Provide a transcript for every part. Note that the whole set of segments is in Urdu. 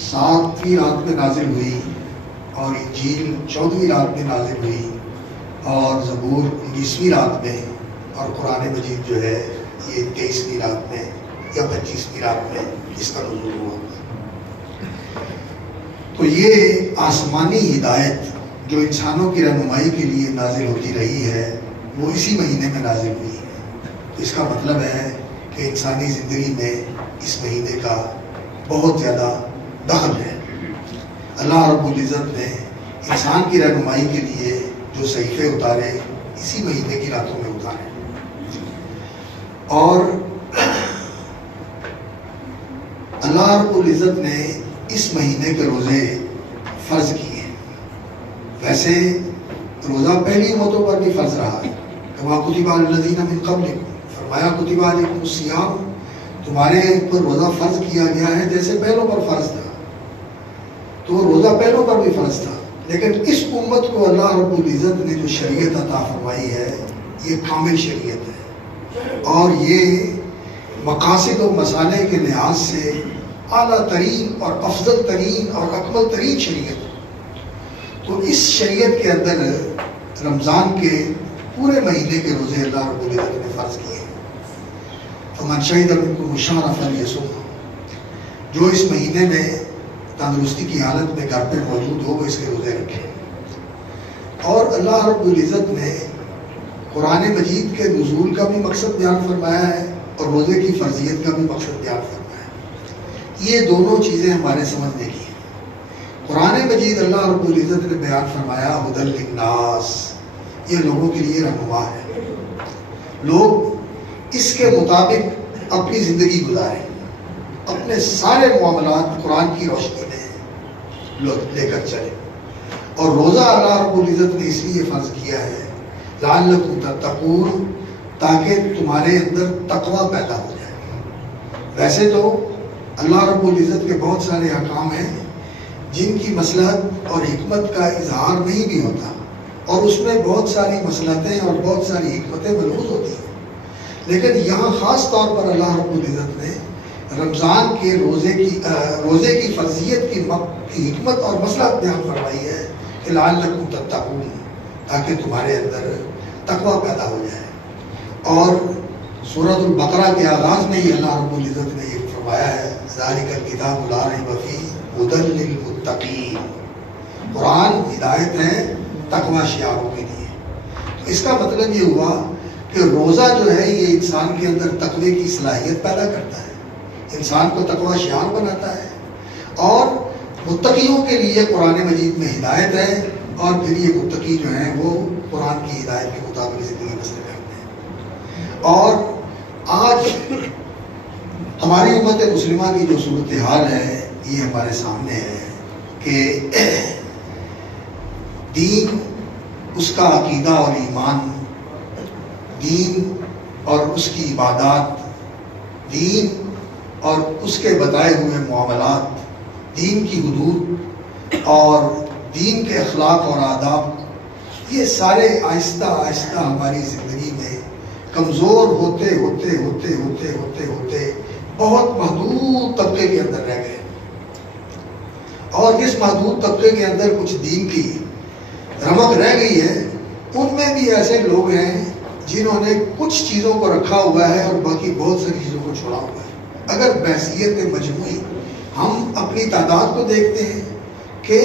7ویں رات میں نازل ہوئی اور انجیل 14ویں رات میں نازل ہوئی اور زبور 19ویں رات میں اور قرآن مجید جو ہے یہ 23ویں رات میں یا 25ویں رات میں اس کا نزول ہوا۔ تو یہ آسمانی ہدایت جو انسانوں کی رہنمائی کے لیے نازل ہوتی رہی ہے وہ اسی مہینے میں نازل ہوئی ہے۔ تو اس کا مطلب ہے کہ انسانی زندگی میں اس مہینے کا بہت زیادہ دخل ہے۔ اللہ رب العزت نے انسان کی رہنمائی کے لیے جو صحیفے اتارے اسی مہینے کی راتوں میں اتارے، اور اللہ رب العزت نے اس مہینے کے روزے فرض کیے۔ ویسے روزہ پہلی امتوں پر بھی فرض رہا ہے، کما کتب علی الذین من قبلکم، فرمایا کتب علیکم الصیام، تمہارے اوپر روزہ فرض کیا گیا ہے جیسے پہلوں پر فرض تھا۔ تو روزہ پہلوں پر بھی فرض تھا، لیکن اس امت کو اللہ رب العزت نے جو شریعت عطا فرمائی ہے یہ کامل شریعت ہے، اور یہ مقاصد و مصالح کے لحاظ سے اعلیٰ ترین اور افضل ترین اور اکمل ترین شریعت ہے۔ تو اس شریعت کے اندر رمضان کے پورے مہینے کے روزے اللہ رب العزت نے فرض کیے ہیں۔ فمن شہد منکم الشہر فلیصم، جو اس مہینے میں تندرستی کی حالت میں گھر پہ موجود ہو وہ اس کے روزے رکھے۔ اور اللہ رب العزت نے قرآن مجید کے نزول کا بھی مقصد بیان فرمایا ہے اور روزے کی فرضیت کا بھی مقصد بیان فرمایا ہے۔ یہ دونوں چیزیں ہمارے سمجھنے کی ہیں۔ قرآن مجید اللہ رب العزت نے بیان فرمایا ہدی للناس، یہ لوگوں کے لیے رہنما ہے، لوگ اس کے مطابق اپنی زندگی گزاریں، اپنے سارے معاملات قرآن کی روشنی میں لے کر چلیں۔ اور روزہ اللہ رب العزت نے اس لیے فرض کیا ہے لعلکم تتقون، تاکہ تمہارے اندر تقوی پیدا ہو جائے۔ ویسے تو اللہ رب العزت کے بہت سارے احکام ہیں جن کی مصلحت اور حکمت کا اظہار نہیں بھی ہوتا، اور اس میں بہت ساری مصلحتیں اور بہت ساری حکمتیں ملحوظ ہوتی ہیں، لیکن یہاں خاص طور پر اللہ رب العزت نے رمضان کے روزے کی فرضیت کی حکمت اور مصلحت بیان فرمائی ہے کہ لعلکم تتقون، تاکہ تمہارے اندر تقوی پیدا ہو جائے۔ اور سورۃ البقرہ کے آغاز میں ہی اللہ رب العزت نے یہ فرمایا ہے ذالک الکتاب لا ریب فیہ ھدی للمتقین، قرآن ہدایت ہے تقوی شیاروں کے لیے۔ تو اس کا مطلب یہ ہوا کہ روزہ جو ہے یہ انسان کے اندر تقوی کی صلاحیت پیدا کرتا ہے، انسان کو تقوی شیار بناتا ہے، اور متقیوں کے لیے قرآن مجید میں ہدایت ہے، اور پھر یہ متقی جو ہیں وہ قرآن کی ہدایت کے مطابق زندگی بسر کرتے ہیں۔ اور آج ہماری امت مسلمہ کی جو صورتحال ہے یہ ہمارے سامنے ہے کہ دین، اس کا عقیدہ اور ایمان، دین اور اس کی عبادات، دین اور اس کے بتائے ہوئے معاملات، دین کی حدود اور دین کے اخلاق اور آداب، یہ سارے آہستہ آہستہ ہماری زندگی میں کمزور ہوتے ہوتے ہوتے ہوتے ہوتے ہوتے بہت محدود طبقے کے اندر رہ گئے، اور اس محدود طبقے کے اندر کچھ دین کی رمق رہ گئی ہے۔ ان میں بھی ایسے لوگ ہیں جنہوں نے کچھ چیزوں کو رکھا ہوا ہے اور باقی بہت ساری چیزوں کو چھوڑا ہوا ہے۔ اگر بحثیت مجموعی ہم اپنی تعداد کو دیکھتے ہیں کہ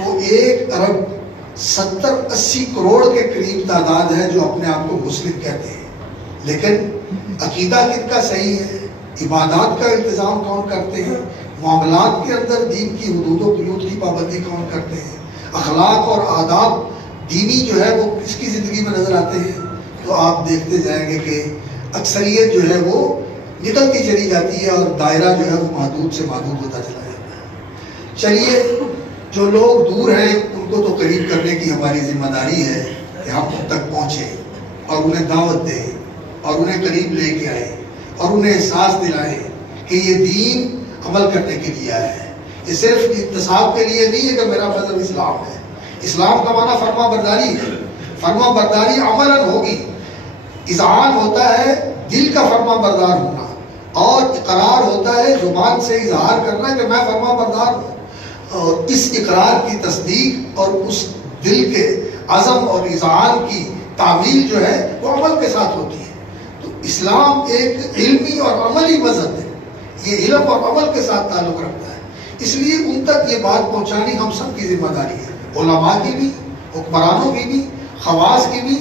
وہ 1 ارب 70-80 کروڑ کے قریب تعداد ہے جو اپنے آپ کو مسلم کہتے ہیں، لیکن عقیدہ کن کا صحیح ہے، عبادات کا انتظام کون کرتے ہیں، معاملات کے اندر دین کی حدود و قیود کی پابندی کون کرتے ہیں، اخلاق اور آداب دینی جو ہے وہ کس کی زندگی میں نظر آتے ہیں، تو آپ دیکھتے جائیں گے کہ اکثریت جو ہے وہ نکلتی چلی جاتی ہے اور دائرہ جو ہے وہ محدود سے محدود ہوتا چلا جاتا ہے۔ چلیے، جو لوگ دور ہیں ان کو تو قریب کرنے کی ہماری ذمہ داری ہے کہ ہم ان تک پہنچیں اور انہیں دعوت دیں اور انہیں قریب لے کے آئیں اور انہیں احساس دلائیں کہ یہ دین عمل کرنے کے لیے آیا ہے، یہ صرف انتصاب کے لیے نہیں ہے کہ میرا مذہب اسلام ہے۔ اسلام کا معنی فرما برداری ہے، فرما برداری عملاً ہوگی، اذعان ہوتا ہے دل کا فرما بردار ہونا، اور اقرار ہوتا ہے زبان سے اظہار کرنا کہ میں فرما بردار ہوں، اور اس اقرار کی تصدیق اور اس دل کے عزم اور اذعان کی تعمیل جو ہے وہ عمل کے ساتھ ہوتی ہے۔ تو اسلام ایک علمی اور عملی مذہب ہے، یہ علم اور عمل کے ساتھ تعلق رکھتا ہے، اس لیے ان تک یہ بات پہنچانی ہم سب کی ذمہ داری ہے، علماء کی بھی، حکمرانوں کی بھی، خواص کی بھی،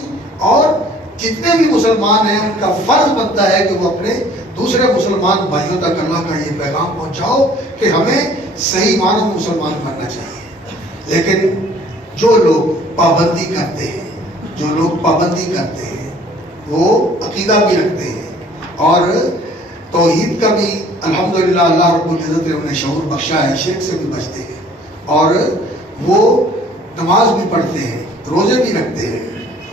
اور جتنے بھی مسلمان ہیں ان کا فرض بنتا ہے کہ وہ اپنے دوسرے مسلمان بھائیوں تک اللہ کا یہ پیغام پہنچاؤ کہ ہمیں صحیح معنوں میں مسلمان بننا چاہیے۔ لیکن جو لوگ پابندی کرتے ہیں، جو لوگ پابندی کرتے ہیں وہ عقیدہ بھی رکھتے ہیں اور توحید کا بھی الحمدللہ اللہ رب العزت نے انہیں شعور بخشا ہے، شرک سے بھی بچتے ہیں، اور وہ نماز بھی پڑھتے ہیں، روزے بھی رکھتے ہیں،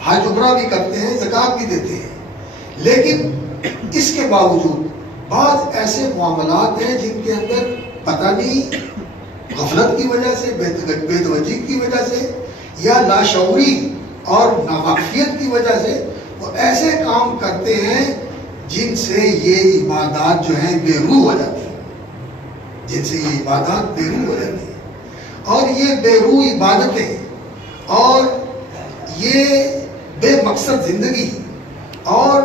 حج عمرہ بھی کرتے ہیں، زکوٰۃ بھی دیتے ہیں۔ لیکن اس کے باوجود بعض ایسے معاملات ہیں جن کے اندر پتہ نہیں غفلت کی وجہ سے، بے توجہی کی وجہ سے، یا لاشعوری اور ناواقفیت کی وجہ سے وہ ایسے کام کرتے ہیں جن سے یہ عبادات جو ہیں بے روح ہو جاتی ہیں، جن سے یہ عبادات بے روح ہو جاتی ہیں، اور یہ بے روح عبادتیں اور یہ بے مقصد زندگی اور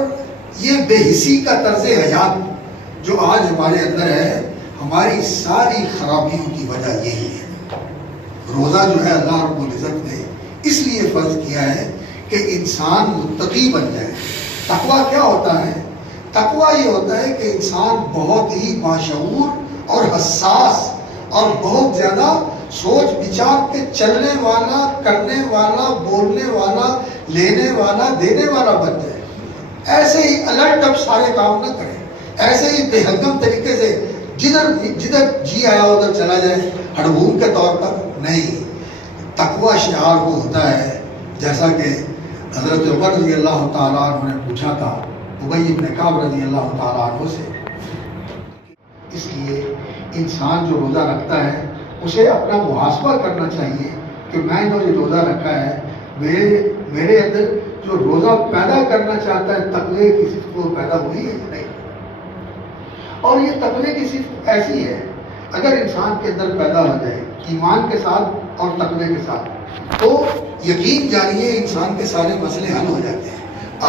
یہ بے حسی کا طرز حیات جو آج ہمارے اندر ہے، ہماری ساری خرابیوں کی وجہ یہی ہے۔ روزہ جو ہے اللہ رب العزت نے اس لیے فرض کیا ہے کہ انسان متقی بن جائے۔ تقویٰ کیا ہوتا ہے؟ تقویٰ یہ ہوتا ہے کہ انسان بہت ہی باشعور اور حساس اور بہت زیادہ سوچ بچار کے چلنے والا، کرنے والا، بولنے والا، لینے والا، دینے والا بن جائے۔ ایسے ہی الٹ اب سارے کام نہ کرے، ایسے ہی بے حکم طریقے سے جدھر جی آیا ادھر چلا جائے ہڑبون کے طور پر نہیں۔ تقویٰ شعار وہ ہوتا ہے جیسا کہ حضرت عمر رضی اللہ تعالیٰ عنہ نے پوچھا تھا ابی بن کعب رضی اللہ تعالیٰ عنہ سے۔ اس لیے انسان جو روزہ رکھتا ہے اسے اپنا محاسبہ کرنا چاہیے کہ میں نے جو روزہ رکھا ہے میرے اندر جو روزہ پیدا کرنا چاہتا ہے تقوی کی صفت وہ پیدا ہوئی ہے یا نہیں۔ اور یہ تقوی کی صفت ایسی ہے اگر انسان کے اندر پیدا ہو جائے ایمان کے ساتھ اور تقوی کے ساتھ تو یقین جانیے انسان کے سارے مسئلے حل ہو جاتے ہیں۔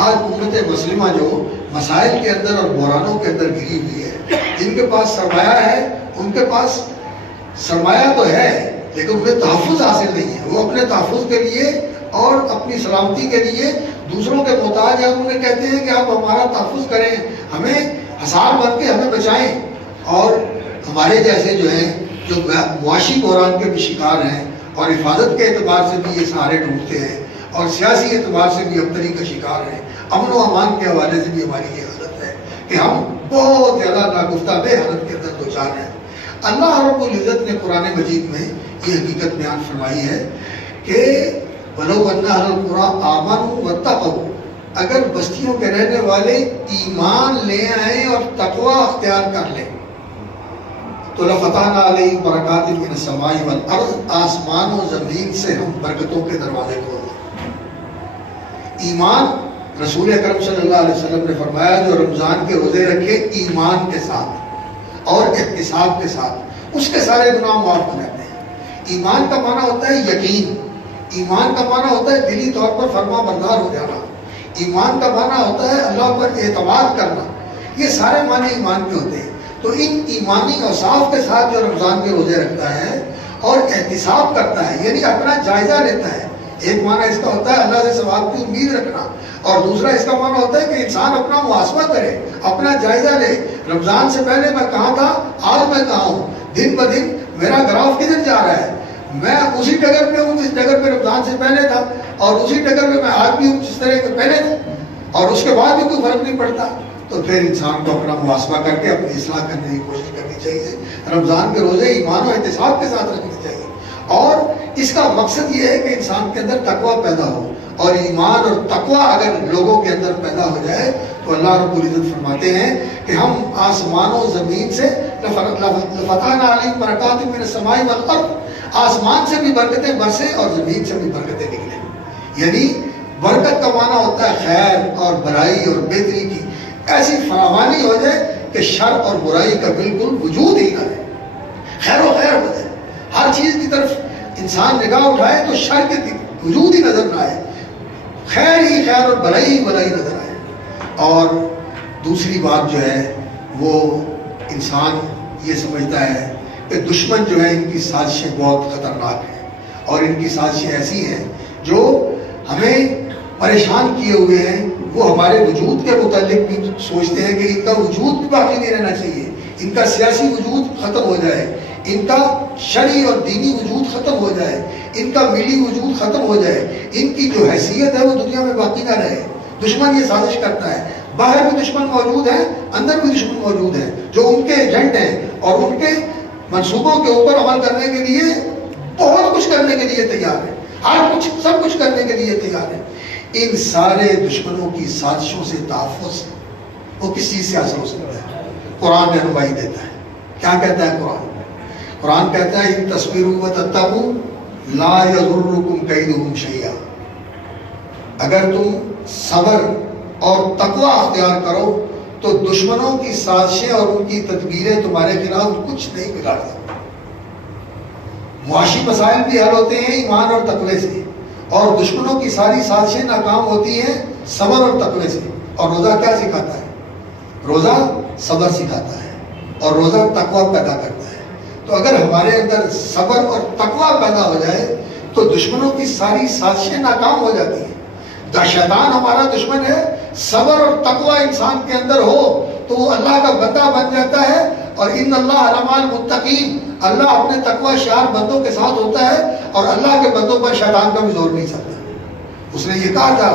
آج امت مسلمہ جو مسائل کے اندر اور بحرانوں کے اندر گری ہوئی ہے، جن کے پاس سرمایہ ہے ان کے پاس سرمایہ تو ہے لیکن انہیں تحفظ حاصل نہیں ہے۔ وہ اپنے تحفظ کے لیے اور اپنی سلامتی کے لیے دوسروں کے محتاج ہیں، انہیں کہتے ہیں کہ آپ ہمارا تحفظ کریں، ہمیں حصار بن کے ہمیں بچائیں۔ اور ہمارے جیسے جو ہیں جو معاشی بحران کے بھی شکار ہیں اور حفاظت کے اعتبار سے بھی یہ سہارے ڈھونڈتے ہیں اور سیاسی اعتبار سے بھی ابتری کا شکار ہیں، امن و امان کے حوالے سے بھی ہماری یہ حالت ہے کہ ہم بہت زیادہ ناگفتہ بے حالت کے اندر دوچار ہیں۔ اللہ رب العزت نے قرآن مجید میں یہ حقیقت بیان فرمائی ہے کہ وَلَوْ أَنَّ أَهْلَ الْقُرَىٰ آمَنُوا وَاتَّقَوْا، اگر بستیوں کے رہنے والے ایمان لے آئیں اور تقوی اختیار کر لیں تو لَفَتَحْنَا عَلَيْهِمْ بَرَكَاتٍ مِّنَ السَّمَاءِ وَالْأَرْضِ، آسمان و زمین سے ہم برکتوں کے دروازے کھول دیں۔ ایمان، رسول اکرم صلی اللہ علیہ وسلم نے فرمایا جو رمضان کے روزے رکھے ایمان کے ساتھ اور احتساب کے ساتھ اس کے سارے گناہ معاف ہو جاتے ہیں۔ ایمان کا معنی ہوتا ہے یقین، ایمان کا معنی ہوتا ہے دلی طور پر فرما بردار ہو جانا، ایمان کا معنی ہوتا ہے اللہ پر اعتماد کرنا، یہ سارے معنی ایمان کے ہوتے ہیں۔ تو ان ایمانی اوصاف کے ساتھ جو رمضان کے روزے رکھتا ہے اور احتساب کرتا ہے یعنی اپنا جائزہ لیتا ہے، ایک معنی اس کا ہوتا ہے اللہ سے ثواب کی امید رکھنا، اور دوسرا اس کا معنی ہوتا ہے کہ انسان اپنا محاسبہ کرے، اپنا جائزہ لے، رمضان سے پہلے میں کہاں تھا، آج میں کہاں ہوں، دن بہ دن میرا گراف کدھر جا رہا ہے، میں اسی ڈگر پہ ہوں جس ڈگر پہ رمضان سے پہلے تھا اور اسی ڈگر پہ میں آج بھی ہوں جس طرح کے پہلے تھا، اور اس کے بعد بھی کوئی فرق نہیں پڑتا۔ تو پھر انسان کو اپنا محاسبہ کر کے اپنی اصلاح کرنے کی کوشش کرنی چاہیے۔ رمضان کے روزے ایمان و احتساب کے ساتھ رکھنے چاہیے، اور اس کا مقصد یہ ہے کہ انسان کے اندر تقویٰ پیدا ہو، اور ایمان اور تقویٰ اگر لوگوں کے اندر پیدا ہو جائے تو اللہ رب العزت فرماتے ہیں کہ ہم آسمان و زمین سے لَفَتَحْنَا عَلَيْهِمْ بَرَكَاتٍ مِّنَ السَّمَاءِ وَالْأَرْضِ، آسمان سے بھی برکتیں برسیں اور زمین سے بھی برکتیں نکلیں۔ یعنی برکت کا معنی ہوتا ہے خیر اور بھلائی اور بہتری کی ایسی فراوانی ہو جائے کہ شر اور برائی کا بالکل وجود ہی نہ رہے، خیر و خیر ہو جائے، ہر چیز کی طرف انسان نگاہ اٹھائے تو شر کے وجود ہی نظر نہ آئے، خیر ہی خیر اور بلائی ہی بلائی نظر آئے۔ اور دوسری بات جو ہے وہ انسان یہ سمجھتا ہے کہ دشمن جو ہے ان کی سازشیں بہت خطرناک ہیں، اور ان کی سازشیں ایسی ہیں جو ہمیں پریشان کیے ہوئے ہیں۔ وہ ہمارے وجود کے متعلق بھی سوچتے ہیں کہ ان کا وجود بھی باقی نہیں رہنا چاہیے، ان کا سیاسی وجود ختم ہو جائے، ان کا شرعی اور دینی وجود ختم ہو جائے، ان کا ملی وجود ختم ہو جائے، ان کی جو حیثیت ہے وہ دنیا میں باقی نہ رہے۔ دشمن یہ سازش کرتا ہے، باہر بھی دشمن موجود ہیں، اندر بھی دشمن موجود ہیں جو ان کے ایجنٹ ہیں اور ان کے منصوبوں کے اوپر عمل کرنے کے لیے بہت کچھ کرنے کے لیے تیار ہے، ہر کچھ سب کچھ کرنے کے لیے تیار ہے۔ ان سارے دشمنوں کی سازشوں سے تحفظ وہ کس چیز سے حاصل ہو سکتا ہے؟ قرآن رہنمائی دیتا ہے۔ کیا کہتا ہے قرآن؟ قرآن کہتا ہے ان تصبروا وتتقوا لا یضرکم کیدہم شیئا، اگر تم صبر اور تقوی اختیار کرو تو دشمنوں کی سازشیں اور ان کی تدبیریں تمہارے خلاف کچھ نہیں بگاڑ سکتی۔ معاشی مسائل بھی حل ہوتے ہیں ایمان اور تقوی سے، اور دشمنوں کی ساری سازشیں ناکام ہوتی ہیں صبر اور تقوی سے۔ اور روزہ کیا سکھاتا ہے؟ روزہ صبر سکھاتا ہے اور روزہ تقوی پیدا کرتا ہے۔ تو اگر ہمارے اندر صبر اور تقوی پیدا ہو جائے تو دشمنوں کی ساری سازشیں ناکام ہو جاتی ہیں۔ شیطان ہمارا دشمن ہے، صبر اور تقوی انسان کے اندر ہو تو وہ اللہ کا بندہ بن جاتا ہے، اور ان اللہ علام المتقین، اللہ اپنے تقوی شعار بندوں کے ساتھ ہوتا ہے، اور اللہ کے بندوں پر شیطان کا بھی زور نہیں چلتا۔ اس نے یہ کہا تھا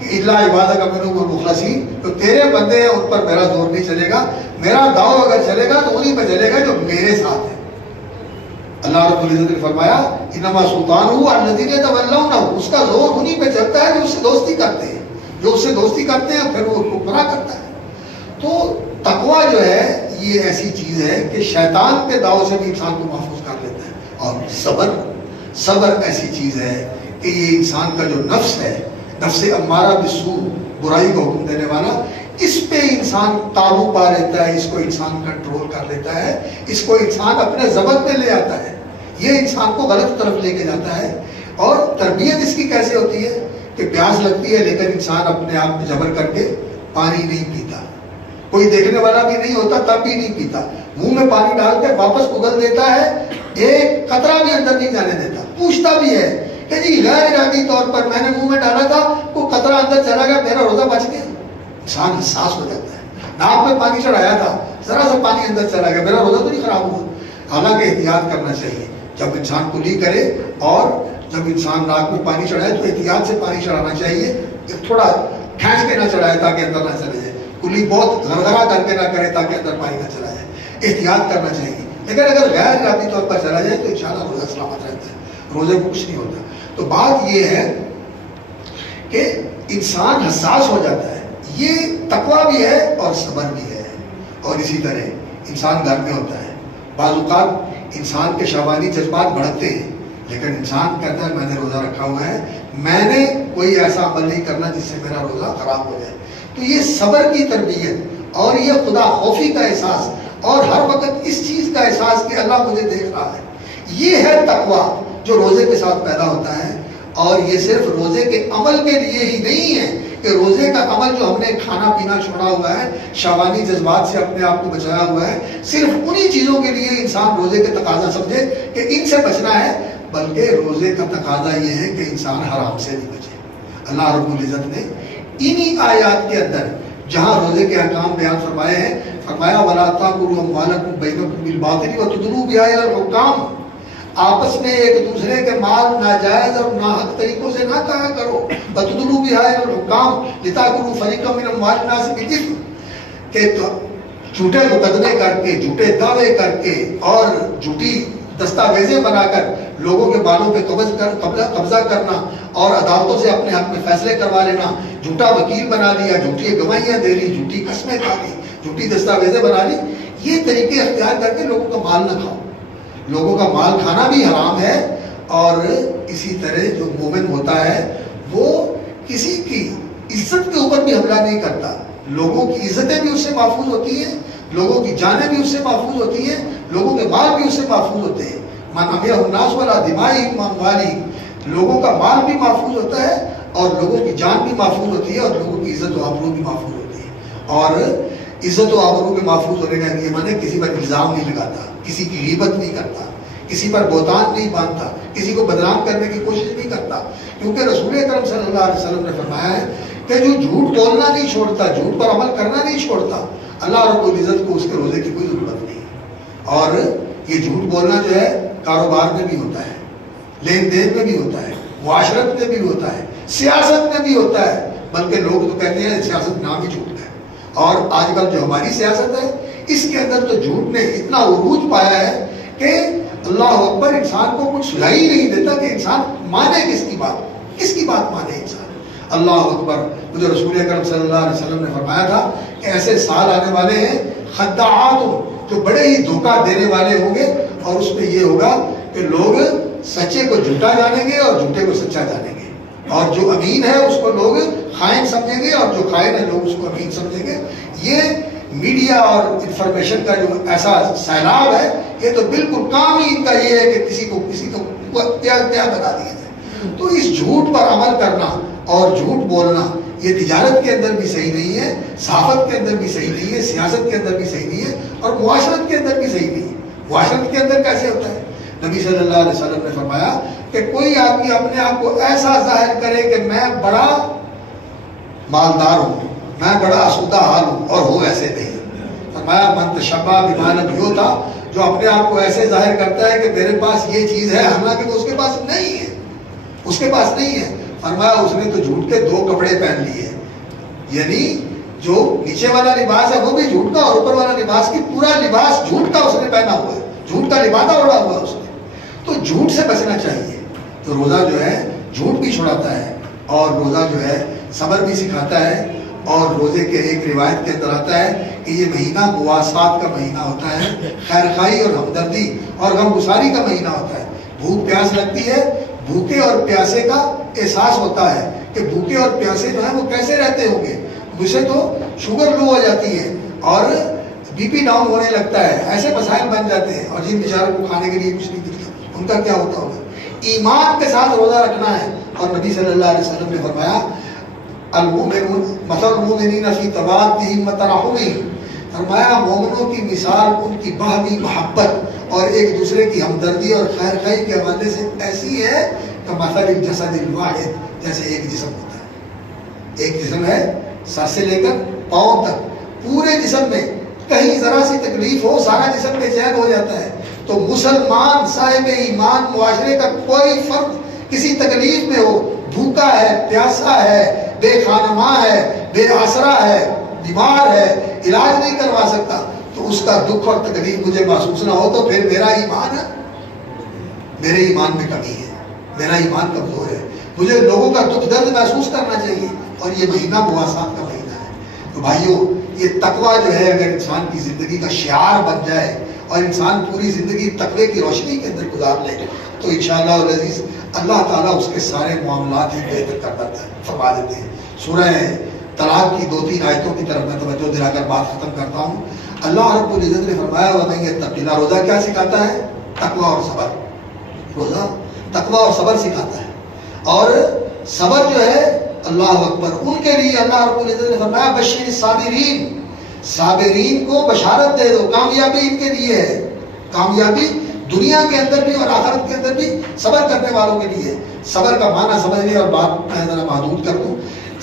کہ الا عبادک منہم المخلصین، تو تیرے بندے ہیں ان پر میرا زور نہیں چلے گا، میرا داؤ اگر چلے گا تو انہیں پہ چلے گا جو میرے ساتھ ہے۔ اللہ رب العزت نے فرمایا انما سلطانہ علی الذین یتولونہ، اس کا زور انہیں پہ چلتا ہے جو اس سے دوستی کرتے ہیں، جو اس سے دوستی کرتے ہیں پھر وہ گمراہ کرتا ہے۔ تو تقوی جو ہے یہ ایسی چیز ہے کہ شیطان کے داؤ سے بھی انسان کو محفوظ کر لیتا ہے۔ اور صبر ایسی چیز ہے کہ یہ انسان کا جو نفس ہے، نفس امارہ بالسوء، برائی کو حکم دینے والا، اس پہ انسان قابو پا لیتا ہے، اس کو انسان کنٹرول کر لیتا ہے، اس کو انسان اپنے ضبط میں لے آتا ہے، یہ انسان کو غلط طرف لے کے جاتا ہے۔ اور تربیت اس کی کیسے ہوتی ہے کہ پیاس لگتی ہے لیکن انسان اپنے آپ میں جبر کر کے پانی نہیں پیتا، کوئی دیکھنے والا بھی نہیں ہوتا تب بھی نہیں پیتا، منہ میں پانی ڈال کے واپس اگل دیتا ہے، ایک قطرہ بھی اندر نہیں جانے دیتا، پوچھتا بھی ہے کہ جی غیر ارادی طور پر میں نے منہ میں ڈالا تھا، وہ قطرہ اندر چلا گیا، میرا روزہ بچ گیا۔ انسان حساس ہو جاتا ہے، ناک میں پانی چڑھایا تھا، ذرا سا پانی اندر چلا گیا، میرا روزہ تو نہیں خراب ہوا۔ حالانکہ احتیاط کرنا چاہیے، جب انسان کلی کرے اور جب انسان ناک میں پانی چڑھائے تو احتیاط سے پانی چڑھانا چاہیے، تھوڑا کھینچ کے نہ چڑھائے تاکہ اندر نہ چلے جائے، کلی بہت گھرگھرا کر کے نہ کرے تاکہ اندر پانی نہ چلا جائے، احتیاط کرنا چاہیے۔ لیکن اگر غیر ارادی طور پر چلا جائے تو انشاءاللہ روزہ سلامت رہتا ہے، روزے کو کچھ نہیں ہوتا۔ تو بات یہ ہے کہ انسان حساس ہو جاتا ہے، یہ تقوی بھی ہے اور صبر بھی ہے۔ اور اسی طرح انسان گھر میں ہوتا ہے، بعض اوقات انسان کے شہوانی جذبات بڑھتے ہیں، لیکن انسان کہتا ہے میں نے روزہ رکھا ہوا ہے، میں نے کوئی ایسا عمل نہیں کرنا جس سے میرا روزہ خراب ہو جائے۔ تو یہ صبر کی تربیت اور یہ خدا خوفی کا احساس اور ہر وقت اس چیز کا احساس کہ اللہ مجھے دیکھ رہا ہے، یہ ہے تقوی جو روزے کے ساتھ پیدا ہوتا ہے۔ اور یہ صرف روزے کے عمل کے لیے ہی نہیں ہے کہ روزے کا عمل جو ہم نے کھانا پینا چھوڑا ہوا ہے، شہوانی جذبات سے اپنے آپ کو بچایا ہوا ہے، صرف انہی چیزوں کے لیے انسان روزے کے تقاضا سمجھے کہ ان سے بچنا ہے، بلکہ روزے کا تقاضا یہ ہے کہ انسان حرام سے نہیں بچے۔ اللہ رب العزت نے انہی آیات کے اندر جہاں روزے کے احکام بیان فرمائے ہیں، فرمایا وَلَا تَأْكُلُوا أَمْوَالَكُمْ بَيْنَكُمْ بِالْبَاطِلِ وَتُدْلُوا بِهَا إِلَى الْحُكَّامِ، آپس میں ایک دوسرے کے مال ناجائز اور ناحق طریقوں سے نہ کھایا کرو، وَتُدْلُوا بِهَا إِلَى الْحُكَّامِ لِتَأْكُلُوا فَرِيقًا مِنْ أَمْوَالِ النَّاسِ بِالْإِثْمِ، کہ جھوٹے مقدمے کر کے، جھوٹے دعوے کر کے اور جھوٹی دستاویزیں بنا کر لوگوں کے بالوں پہ قبضہ کرنا اور عدالتوں سے اپنے حق میں فیصلے کروا لینا، جھوٹا وکیل بنا لیا، جھوٹی گواہیاں دے لی، جھوٹی قسمیں کھا لی، جھوٹی دستاویزیں بنا لی، یہ طریقے اختیار کر کے لوگوں کا مال نہ کھاؤ۔ لوگوں کا مال کھانا بھی حرام ہے، اور اسی طرح جو مومن ہوتا ہے وہ کسی کی عزت کے اوپر بھی حملہ نہیں کرتا، لوگوں کی عزتیں بھی اس سے محفوظ ہوتی ہیں، لوگوں کی جانیں بھی اس سے محفوظ ہوتی ہیں، لوگوں کے مال بھی اس سے محفوظ ہوتے ہیں. من امیہ الناس والا دمائی والی، لوگوں کا مال بھی محفوظ ہوتا ہے اور لوگوں کی جان بھی محفوظ ہوتی ہے اور لوگوں کی عزت و آبرو بھی محفوظ ہوتی ہے. اور عزت و آبرو کے محفوظ ہونے کا یہ معنی کسی پر الزام نہیں لگاتا، کسی کی غیبت نہیں کرتا، کسی پر بہتان نہیں باندھتا، کسی کو بدنام کرنے کی کوشش نہیں کرتا. کیونکہ رسول اکرم صلی اللہ علیہ وسلم نے فرمایا ہے کہ جو جھوٹ بولنا نہیں چھوڑتا، جھوٹ پر عمل کرنا نہیں چھوڑتا، اللہ رب العزت کو اس کے روزے کی کوئی ضرورت نہیں. اور یہ جھوٹ بولنا جو ہے کاروبار میں بھی ہوتا ہے، لین دین میں بھی ہوتا ہے، معاشرت میں بھی ہوتا ہے، سیاست میں بھی ہوتا ہے. بلکہ لوگ تو کہتے ہیں سیاست نام ہی جھوٹ ہے. اور آج کل جو ہماری سیاست ہے اس کے اندر تو جھوٹ نے اتنا عروج پایا ہے کہ اللہ اکبر، انسان کو کچھ سلا ہی نہیں دیتا کہ انسان مانے کس کی بات مانے انسان. اللہ اکبر. مجھے رسول اکرم صلی اللہ علیہ وسلم نے فرمایا تھا کہ ایسے سال آنے والے ہیں خداعات، جو بڑے ہی دھوکہ دینے والے ہوں گے، اور اس میں یہ ہوگا کہ لوگ سچے کو جھوٹا جانیں گے اور جھوٹے کو سچا جانیں گے، اور جو امین ہے اس کو لوگ خائن سمجھیں گے اور جو خائن ہے لوگ اس کو امین سمجھیں گے. یہ میڈیا اور انفارمیشن کا جو ایسا سیلاب ہے، یہ تو بالکل کام ہی ان کا یہ ہے کہ کسی کو کیا بتا دیا جائے. تو اس جھوٹ پر عمل کرنا اور جھوٹ بولنا یہ تجارت کے اندر بھی صحیح نہیں ہے، صحافت کے اندر بھی صحیح نہیں ہے، سیاست کے اندر بھی صحیح نہیں ہے، اور معاشرت کے اندر بھی صحیح نہیں ہے. معاشرت کے اندر کیسے ہوتا ہے؟ نبی صلی اللہ علیہ وسلم نے فرمایا کہ کوئی آدمی اپنے آپ کو ایسا ظاہر کرے کہ میں بڑا مالدار ہوں، میں بڑا آسودہ حال ہوں، اور ہو ایسے نہیں. فرمایا من تشبہ بما لم یؤت، جو اپنے آپ کو ایسے ظاہر کرتا ہے کہ میرے پاس یہ چیز ہے حالانکہ وہ اس کے پاس نہیں ہے، اس کے پاس نہیں ہے. فرمایا اس نے تو جھوٹ کے 2 کپڑے پہن لیے، یعنی جو نیچے والا لباس ہے وہ بھی جھوٹ کا، اور اوپر والا لباس کی پورا لباس جھوٹ کا اس نے پہنا ہوا ہے، جھوٹ کا لبادہ اوڑھا ہوا ہے اس نے. تو جھوٹ سے بچنا چاہیے. تو روزہ جو ہے جھوٹ بھی چھڑاتا ہے، اور روزہ جو ہے صبر بھی سکھاتا ہے. اور روزے کے ایک روایت کے اندر آتا ہے کہ یہ مہینہ مواسات کا مہینہ ہوتا ہے، خیر خواہی اور ہمدردی اور غمگساری کا مہینہ ہوتا ہے. بھوک پیاس لگتی ہے، بھوکے اور پیاسے کا احساس ہوتا ہے کہ بھوکے اور پیاسے جو ہیں وہ کیسے رہتے ہوں گے. مجھے تو شوگر لو ہو جاتی ہے اور بی پی ڈاؤن ہونے لگتا ہے، ایسے مسائل بن جاتے ہیں، اور جن بیچاروں کو کھانے کے لیے کچھ نہیں ملتا ان کا کیا ہوتا ہوگا. ایمان کے ساتھ روزہ رکھنا ہے. اور نبی صلی اللہ علیہ وسلم نے فرمایا مثل المؤمنین فی توادہم وتراحمہم، فرمایا مومنوں کی مثال ان کی باہمی محبت اور ایک دوسرے کی ہمدردی اور خیر خواہی کے حوالے سے ایسی ہے کہ مثل الجسد الواحد، جیسے ایک جسم ہوتا ہے. ایک جسم ہے سر سے لے کر پاؤں تک، پورے جسم میں کہیں ذرا سی تکلیف ہو سارا جسم بے چین ہو جاتا ہے. تو مسلمان صاحب ایمان معاشرے کا کوئی فرد کسی تکلیف میں ہو، بھوکا ہے، پیاسا ہے، بے خانماں ہے، بے آسرا ہے، بیمار ہے، علاج نہیں کروا سکتا، تو اس کا دکھ اور تکلیف مجھے محسوس نہ ہو تو پھر میرا ایمان ہے، میرے ایمان میں کمی ہے، میرا ایمان کمزور ہے. مجھے لوگوں کا دکھ درد محسوس کرنا چاہیے. اور یہ مہینہ مواسات کا مہینہ ہے. تو بھائیو، یہ تقویٰ جو ہے اگر انسان کی زندگی کا شعار بن جائے اور انسان پوری زندگی تقوی کی روشنی کے اندر گزار لے تو انشاءاللہ العزیز اللہ تعالیٰ اس کے سارے معاملات ہی بہتر کر دیتا ہے، فرما دیتے ہیں. سورہ طلاق کی 2-3 آیتوں کی طرف میں توجہ دلا کر بات ختم کرتا ہوں. اللہ رب العزت نے فرمایا وَمَن يَتَّقِ اللَّهَ، روزہ کیا سکھاتا ہے؟ تقویٰ اور صبر. روزہ تقویٰ اور صبر سکھاتا ہے. اور صبر جو ہے اللہ اکبر ان کے لیے اللہ رب العزت نے فرمایا بشیر الصابرین، صابرین کو بشارت دے دو، کامیابی ان کے لیے ہے. کامیابی دنیا کے اندر بھی اور آخرت کے اندر بھی صبر کرنے والوں کے لیے. صبر کا معنی سمجھنے اور بات میں ذرا محدود کر دوں.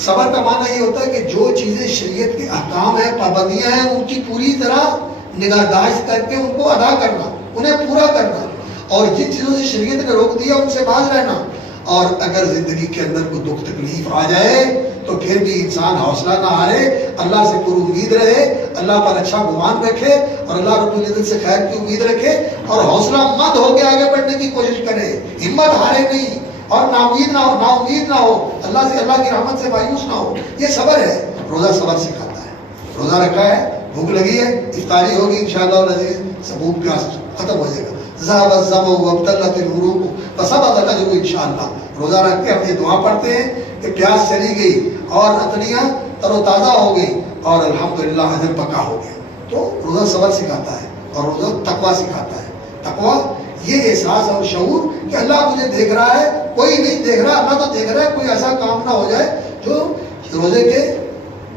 صبر کا معنی یہ ہوتا ہے کہ جو چیزیں شریعت کے احکام ہیں، پابندیاں ہیں، ان کی پوری طرح نگہداشت کر کے ان کو ادا کرنا، انہیں پورا کرنا، اور جن چیزوں سے شریعت نے روک دیا ان سے باز رہنا. اور اگر زندگی کے اندر کوئی دکھ تکلیف آ جائے تو پھر بھی انسان حوصلہ نہ ہارے، اللہ سے پر امید رہے، اللہ پر اچھا گمان رکھے اور اللہ رب العزت سے خیر کی امید رکھے اور حوصلہ مند ہو کے آگے بڑھنے کی کوشش کرے، ہمت ہارے نہیں اور نا امید نہ ہو، نا امید نہ ہو، اللہ سے، اللہ کی رحمت سے مایوس نہ ہو. یہ صبر ہے. روزہ صبر سکھاتا ہے. روزہ رکھا ہے، بھوک لگی ہے، افطاری ہوگی انشاءاللہ العزیز، سبوک پیاس ختم ہو جائے گا. ذهب الظمأ وابتلت العروق فثبت الاجر انشاءاللہ. روزہ رکھ کے ہم یہ دعا پڑھتے ہیں کہ پیاس چلی گئی اور اتنیاں تر و تازہ ہو گئی اور الحمدللہ اجر پکا ہو گیا. تو روزہ صبر سکھاتا ہے اور روزہ تقویٰ سکھاتا ہے. تقویٰ یہ احساس اور شعور کہ اللہ مجھے دیکھ رہا ہے, کوئی نہیں دیکھ رہا, اللہ تو دیکھ رہا ہے, کوئی ایسا کام نہ ہو جائے جو روزے کے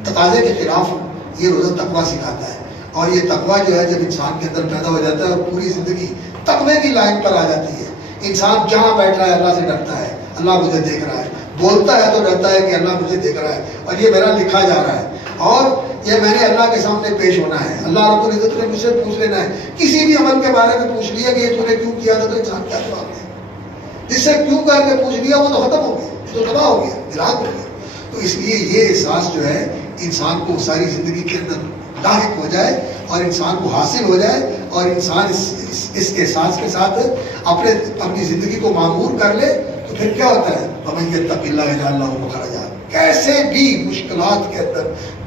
تقاضے کے خلاف ہو. یہ روزہ تقویٰ سکھاتا ہے. اور یہ تقویٰ جو ہے جب انسان کے اندر پیدا ہو جاتا ہے اور پوری زندگی تقوی کی لائن پر آ جاتی ہے, انسان جہاں بیٹھ رہا ہے اللہ سے ڈرتا ہے, اللہ مجھے دیکھ رہا ہے, بولتا ہے تو ڈرتا ہے کہ اللہ مجھے دیکھ رہا ہے اور یہ میرا لکھا جا رہا ہے اور یہ میں نے اللہ کے سامنے پیش ہونا ہے. اللہ رب العزت نے مجھ سے پوچھ لینا ہے. کسی بھی عمل کے بارے میں پوچھ لیا کہ یہ تو نے کیوں کیا تھا, تو انسان کیا جواب دے؟ جس سے کیوں کر کے پوچھ لیا وہ تو ختم ہو گیا, تو تباہ ہو گیا, ہلاک ہو گیا. تو اس لیے یہ احساس جو ہے انسان کو ساری زندگی کے اندر لاحق ہو جائے اور انسان کو حاصل ہو جائے اور انسان اس احساس کے ساتھ اپنی زندگی کو معمور کر لے, تو پھر کیا ہوتا ہے؟ وَمَن يَتَّقِ اللَّهَ يَجْعَل لَّهُ مَخْرَجًا. کیسے بھی مشکلات کے اندر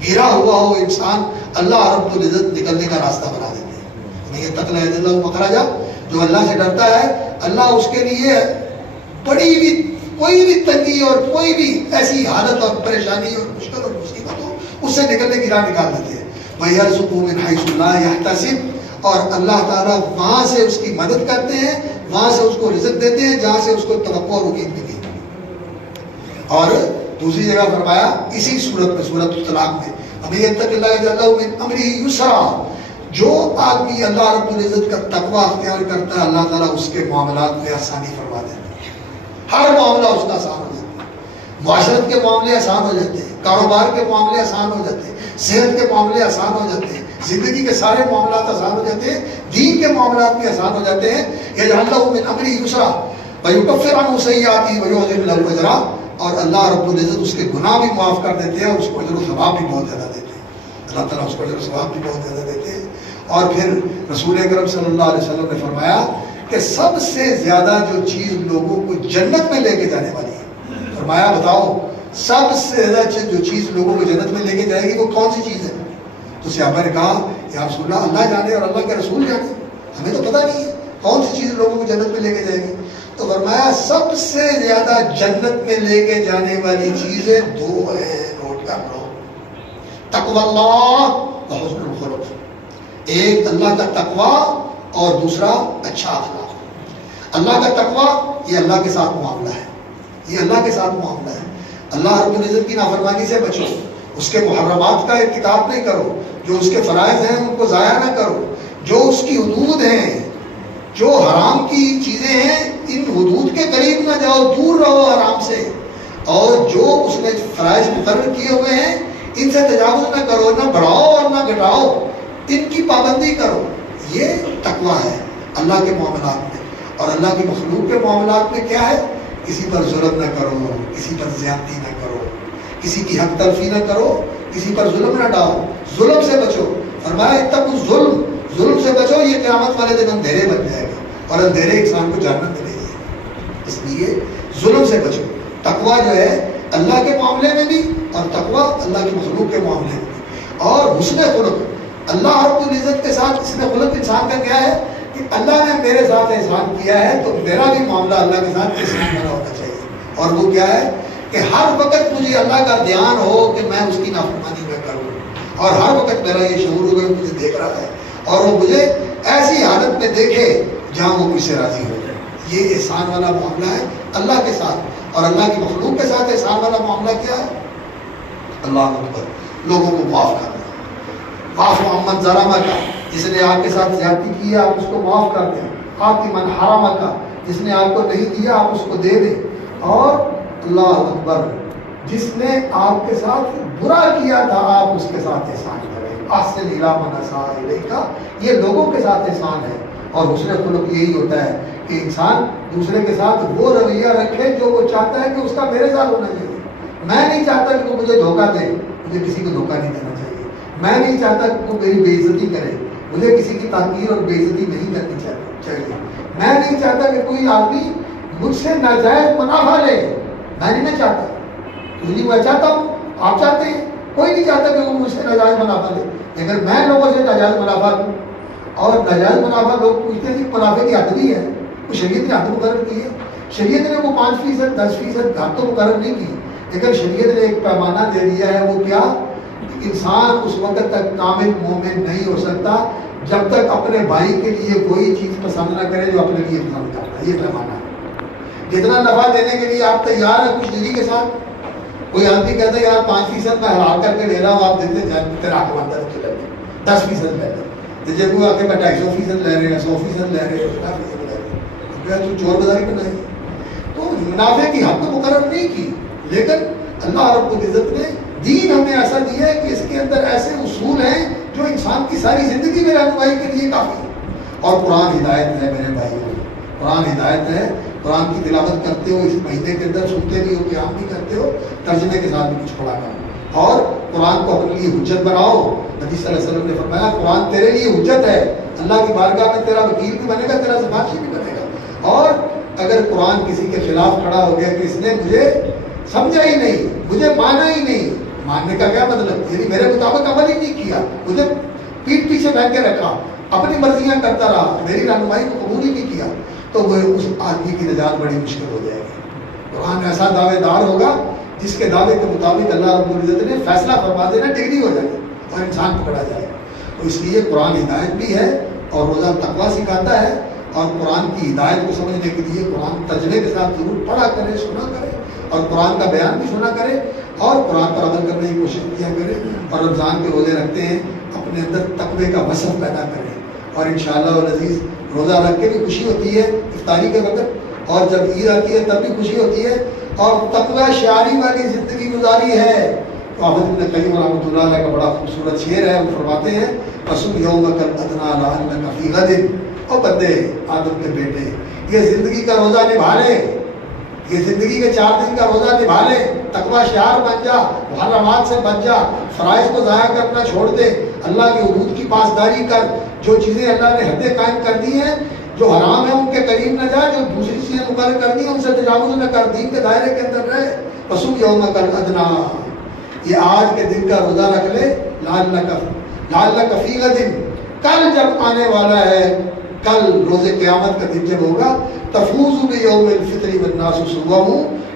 گھرا ہوا ہو انسان, اللہ رب العزت نکلنے کا راستہ بنا دیتے ہیں. وَمَن يَتَّقِ اللَّهَ يَجْعَل لَّهُ مَخْرَجًا. جو اللہ سے ڈرتا ہے اللہ اس کے لیے بڑی بھی کوئی بھی تنگی اور کوئی بھی ایسی حالت اور پریشانی اور مشکل اور مصیبت ہو اس سے نکلنے کی راہ نکال دیتے ہیں. وَيَرْزُقُهُ مِنْ حَيْثُ لَا يَحْتَسِبُ. اور اللہ تعالیٰ وہاں سے اس کی مدد کرتے ہیں, وہاں سے اس کو رزق دیتے ہیں جہاں سے اس کو توقع اور امید بھی نہیں. اور دوسری جگہ فرمایا اسی صورت میں, سورۃ الطلاق میں, وَمَن يَتَّقِ اللَّهَ يَجْعَل لَّهُ مِنْ أَمْرِهِ يُسْرًا. جو آدمی اللہ رب العزت کا تقویٰ اختیار کرتا ہے اللہ تعالیٰ اس کے معاملات میں آسانی فرما دیتا ہے. ہر معاملہ اس کا آسان ہو جاتا ہے. معاشرت کے معاملے آسان ہو جاتے ہیں, کاروبار کے معاملے آسان ہو جاتے ہیں, صحت کے معاملے آسان ہو جاتے ہیں, زندگی کے سارے معاملات آسان ہو جاتے ہیں, دین کے معاملات بھی آسان ہو جاتے ہیں. يَجْعَل لَّهُ مِنْ أَمْرِهِ يُسْرًا وَيُكَفِّرُ عَنْهُ سَيِّئَاتِهِ وَيُعْظِمُ لَهُ أَجْرًا. اور اللہ رب العزت اس کے گناہ بھی معاف کر دیتے ہیں اور اس کو اجر و ثواب بھی بہت زیادہ دیتے ہیں. اللہ تعالیٰ اس کو اجر و ثواب بھی بہت زیادہ دیتے ہیں. اور پھر رسول اکرم صلی اللہ علیہ وسلم نے فرمایا کہ سب سے زیادہ جو چیز لوگوں کو جنت میں لے کے جانے والی ہے, فرمایا بتاؤ سب سے زیادہ جو چیز لوگوں کو جنت میں لے کے جائے گی وہ کون سی چیز ہے؟ تو صحابہ نے کہا یا رسول اللہ, اللہ جانے اور اللہ کے رسول جانے, ہمیں تو پتہ نہیں ہے کون سی چیز لوگوں کو جنت میں لے کے جائے گی. تو فرمایا سب سے زیادہ جنت میں لے کے جانے والی چیزیں دو ہیں, نوٹ کر لو. تقوی اللہ و حسن الخلق. ایک اللہ کا تقویٰ اور دوسرا اچھا اخلاق. اللہ کا تقویٰ یہ اللہ کے ساتھ معاملہ ہے, یہ اللہ کے ساتھ معاملہ ہے. اللہ رب العزت کی نافرمانی سے بچو, اس کے محرمات کا ارتکاب نہیں کرو, جو اس کے فرائض ہیں ان کو ضائع نہ کرو, جو اس کی حدود ہیں, جو حرام کی چیزیں ہیں ان حدود کے قریب نہ جاؤ, دور رہو حرام سے, اور جو اس نے فرائض مقرر کیے ہوئے ہیں ان سے تجاوز نہ کرو, نہ بڑھاؤ اور نہ گھٹاؤ, ان کی پابندی کرو. یہ تقویٰ ہے اللہ کے معاملات میں. اور اللہ کی مخلوق کے معاملات میں کیا ہے؟ کسی پر ظلم نہ کرو, کسی پر زیادتی نہ کرو, کسی کی حق تلفی نہ کرو, کسی پر ظلم نہ ڈالو, ظلم سے بچو. فرمایا اتقوا الظلم, ظلم سے بچو, یہ قیامت والے دن اندھیرے بن جائے گا اور اندھیرے انسان کو جہنم ملے گی. اس لیے ظلم سے بچو. تقویٰ جو ہے اللہ کے معاملے میں بھی اور تقویٰ اللہ کی مخلوق کے معاملے میں بھی. اور حسن خلق, اللہ رب العزت کے ساتھ حسن خلق انسان کا کیا ہے کہ اللہ نے میرے ساتھ احسان کیا ہے تو میرا بھی معاملہ اللہ کے ساتھ احسان والا ہونا چاہیے. اور وہ کیا ہے کہ ہر وقت مجھے اللہ کا دھیان ہو کہ میں اس کی نافرمانی نہ کروں, اور ہر وقت میرا یہ شعور ہو کہ مجھے دیکھ رہا ہے اور وہ مجھے ایسی حالت میں دیکھے جہاں وہ مجھ سے راضی ہو جائے. یہ احسان والا معاملہ ہے اللہ کے ساتھ. اور اللہ کی مخلوق کے ساتھ احسان والا معاملہ کیا ہے؟ اللہ اکبر, لوگوں کو معاف کرنا. معاف محمد ظلمہ کا, جس نے آپ کے ساتھ زیادتی کی ہے آپ اس کو معاف کر دیں. آپ کی من حرام کا, جس نے آپ کو نہیں دیا آپ اس کو دے دیں. اور اللہ اکبر, جس نے آپ کے ساتھ برا کیا تھا آپ اس کے ساتھ احسان کریں. احسن الی من اساء الیک, یہ لوگوں کے ساتھ احسان ہے. اور حسن خلق یہی ہوتا ہے کہ انسان دوسرے کے ساتھ وہ رویہ رکھے جو وہ چاہتا ہے کہ اس کا میرے ساتھ ہونا چاہیے. میں نہیں چاہتا کہ وہ مجھے دھوکہ دے, مجھے کسی کو دھوکہ نہیں دینا چاہیے. میں نہیں چاہتا کہ وہ میری بے عزتی کرے, مجھے کسی کی تحقیر اور بے عزتی نہیں کرنی چاہیے. میں نہیں چاہتا کہ کوئی آدمی مجھ سے ناجائز منافع لے, میں نہیں چاہتا. میں چاہتا ہوں, آپ چاہتے ہیں, کوئی نہیں چاہتا کہ وہ مجھ سے ناجائز منافع لے. لیکن میں لوگوں سے ناجائز منافع لوں, اور ناجائز منافع لوگ پوچھتے ہیں کہ منافع کی حد بھی ہے. وہ شریعت نے حد مقرر کی ہے. شریعت نے وہ 5%, 10% گھر تو مقرر نہیں کی, لیکن شریعت نے ایک پیمانہ دے دیا ہے. وہ کیا انسان اس وقت تک کامل مومن نہیں ہو سکتا جب تک اپنے بھائی کے لیے کوئی چیز پسند نہ کرے جو اپنے لیے پسند کرتا ہے. یہ پیمانہ ہے. جتنا نفع دینے کے لیے آپ تیار ہیں کچھ دلی کے ساتھ. کوئی آدمی کہتا ہے یار 5% میں ہرا کر کے لے رہا ہوں, آپ دیتے جائیں تیرا حق بنتا ہے چلے 10% لے لیں. جب کوئی آ کے 250% لے رہے ہیں 100% لے رہے ہیں 50% لے رہے ہیں, تو چور بازاری بنائی. تو منافع کی حد تو مقرر نہیں کی, لیکن اللہ رب العزت نے دین ہمیں ایسا دیا ہے کہ اس کے اندر ایسے اصول ہیں جو انسان کی ساری زندگی میں رہنمائی کے لیے کافی ہے. اور قرآن ہدایت ہے میرے بھائیوں, قرآن ہدایت ہے. قرآن کی تلاوت کرتے ہو, اس مہینے کے اندر سنتے بھی ہو, قیام بھی کرتے ہو, ترجمے کے ساتھ بھی کچھ پڑھا کرو, اور قرآن کو اپنے لیے حجت بناؤ. نبی صلی اللہ علیہ وسلم نے فرمایا قرآن تیرے لیے حجت ہے, اللہ کی بارگاہ میں تیرا وکیل بھی بنے گا, تیرا سفارشی بھی بنے گا. اور اگر قرآن کسی کے خلاف کھڑا ہو گیا کہ اس نے مجھے سمجھا ہی نہیں, مجھے مانا ہی نہیں, ماننے کا کیا مطلب, یعنی میرے مطابق عمل ہی نہیں کیا, مجھے پیٹ پیچھے پھینک کے رکھا, اپنی مرضیاں کرتا رہا, میری رہنمائی کو قبول ہی نہیں کیا, تو وہ اس آدمی کی نجات بڑی مشکل ہو جائے گی. قرآن ایسا دعوے دار ہوگا جس کے دعوے کے مطابق اللہ رب العزت نے فیصلہ فرما دینا, ڈگری ہو جائے اور انسان پکڑا جائے. تو اس لیے قرآن ہدایت بھی ہے اور روزہ تقویٰ سکھاتا ہے. اور قرآن کی ہدایت کو سمجھنے کے لیے قرآن ترجمے کے ساتھ ضرور پڑھا کرے, سنا کرے, اور قرآن کا بیان بھی سنا کرے, اور قرآن پر عمل کرنے کی کوشش کیا کرے. اور رمضان کے روزے رکھتے ہیں اپنے اندر تقوی کا وصف پیدا کرے. اور انشاءاللہ العزیز روزہ رکھ کے بھی خوشی ہوتی ہے افطاری کے وقت, اور جب عید آتی ہے تب بھی خوشی ہوتی ہے, اور تقوی شعاری والی زندگی گزاری ہے. تو حافظ ابن قیم رحمۃ اللہ علیہ کا بڑا خوبصورت شعر ہے, وہ فرماتے ہیں فصم یومک الادنی لعلک فی غد, او بندے آدم کے بیٹے یہ زندگی کا روزہ نبھا لے, یہ زندگی کے 4 دن کا روزہ نبھا لے, تقوی شعار بن جا, محرمات سے بچ جا, فرائض کو ضائع کرنا چھوڑ دے, اللہ کے حدود کی پاسداری کر, جو چیزیں اللہ نے حدیں قائم کر دی ہیں, جو حرام ہے ان کے قریب نہ جا, جو دوسری چیزیں مقرر کر دی ہیں ان سے تجاوز نہ کر, دین کے دائرے کے اندر رہے. فصم یومک الادنی, یہ آج کے دن کا روزہ رکھ لے, لعلک فی غد, کل جب آنے والا ہے, کل روز قیامت کا دن جب ہوگا, تفوز بیوم الفطر والناس صوام,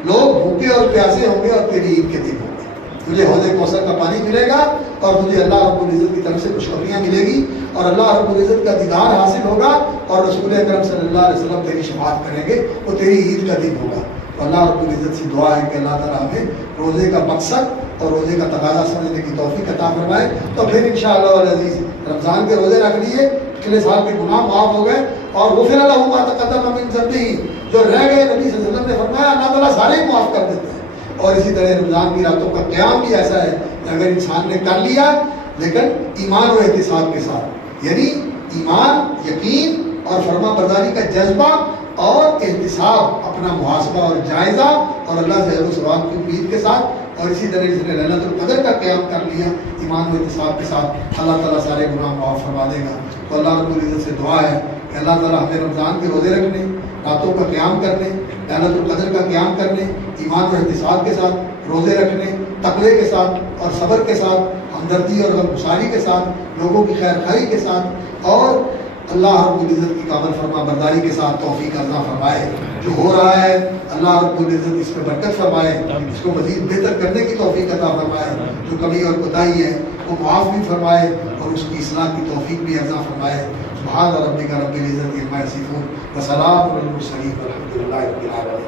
لوگ بھوکے اور پیاسے ہوں گے اور تیری عید کے دن ہوں گے, تجھے حوض کوثر کا پانی ملے گا, اور تجھے اللہ رب العزت کی طرف سے خوشخبریاں ملے گی, اور اللہ رب العزت کا دیدار حاصل ہوگا, اور رسول اکرم صلی اللہ علیہ وسلم تیری شفاعت کریں گے, وہ تیری عید کا دن ہوگا. تو اللہ رب العزت سے دعا ہے کہ اللہ تعالیٰ ہمیں روزے کا مقصد اور روزے کا تقاضا سمجھنے کی توفیق عطا فرمائے. تو پھر انشاءاللہ العزیز رمضان کے روزے رکھ لیے, پچھلے سال کے گناہ معاف ہو گئے, اور غفر لہ ما تقدم من ذنبہ, جو رہ گئے نبی صلی اللہ علیہ وسلم نے فرمایا اللہ تعالیٰ سارے ہی معاف کر دیتے ہیں. اور اسی طرح رمضان کی راتوں کا قیام بھی ایسا ہے کہ اگر انسان نے کر لیا لیکن ایمان و احتساب کے ساتھ, یعنی ایمان, یقین اور فرما برداری کا جذبہ اور احتساب, اپنا محاسبہ اور جائزہ, اور اللہ سے اجر و ثواب کی امید کے ساتھ, اور اسی طرح جس نے ليلۃ القدر کا قیام کر لیا ایمان و احتساب کے ساتھ, اللہ تعالیٰ سارے گناہ معاف فرما دے گا. تو اللہ رب العزت سے دعا ہے کہ اللہ تعالیٰ ہمیں رمضان کے روزے رکھنے, راتوں کا قیام کرنے, ليلۃ القدر کا قیام کرنے, ایمان و احتساب کے ساتھ روزے رکھنے, تقوی کے ساتھ اور صبر کے ساتھ, ہمدردی اور غمگساری کے ساتھ, لوگوں کی خیر خواہی کے ساتھ, اور اللہ رب العزت کی کامل فرما برداری کے ساتھ توفیق عطا فرمائے. جو ہو رہا ہے اللہ رب العزت اس پہ برکت فرمائے, اس کو مزید بہتر کرنے کی توفیق عطا فرمائے, جو کمی اور کوتاہی ہے وہ معاف بھی فرمائے, اور اس کی اصلاح کی توفیق بھی عطا فرمائے. سبحان ربک رب العزت عما یصفون وسلام علی المرسلین والحمد للہ رب العالمین.